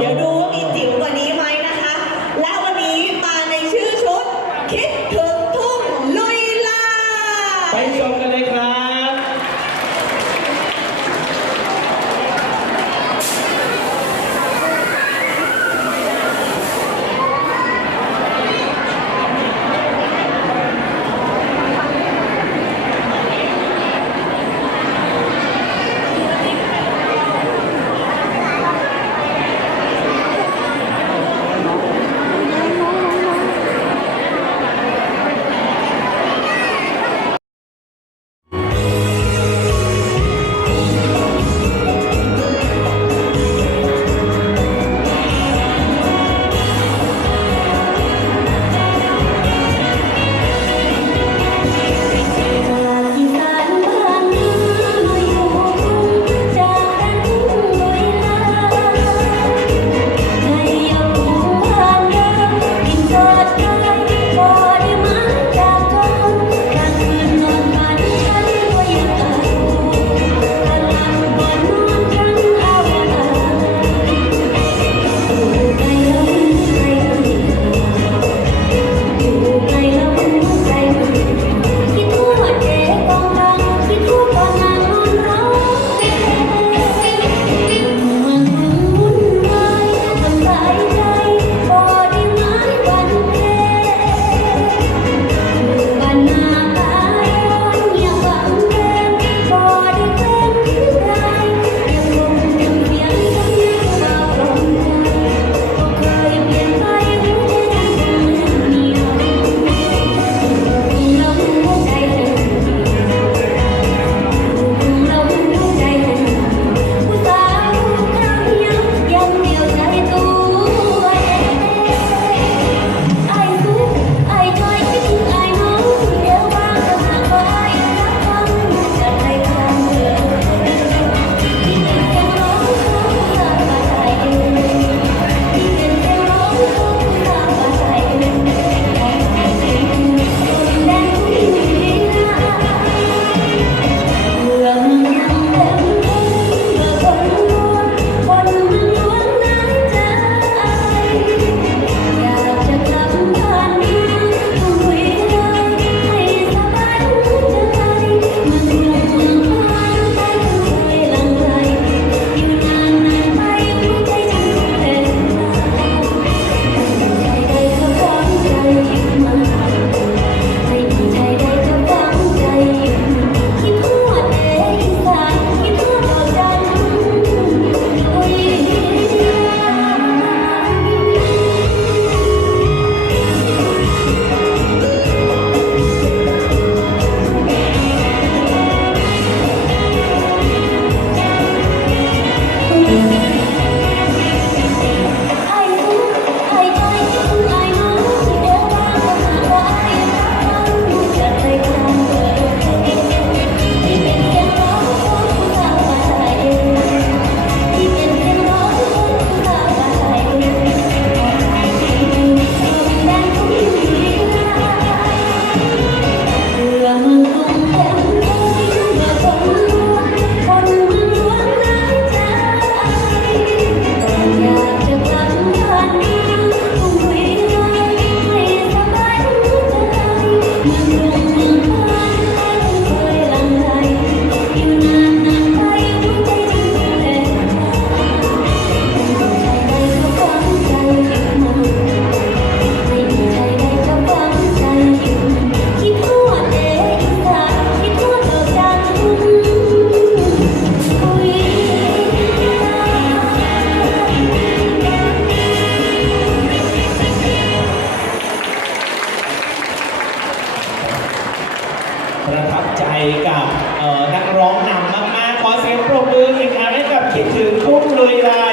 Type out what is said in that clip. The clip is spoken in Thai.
เดี๋ยวดูว่ามีจิ๋วกว่านี้ไหมนะคะ และวันนี้มาในชื่อชุด คิดถึงทุ่งลุยล่า ไปชมกันเลยครับ กั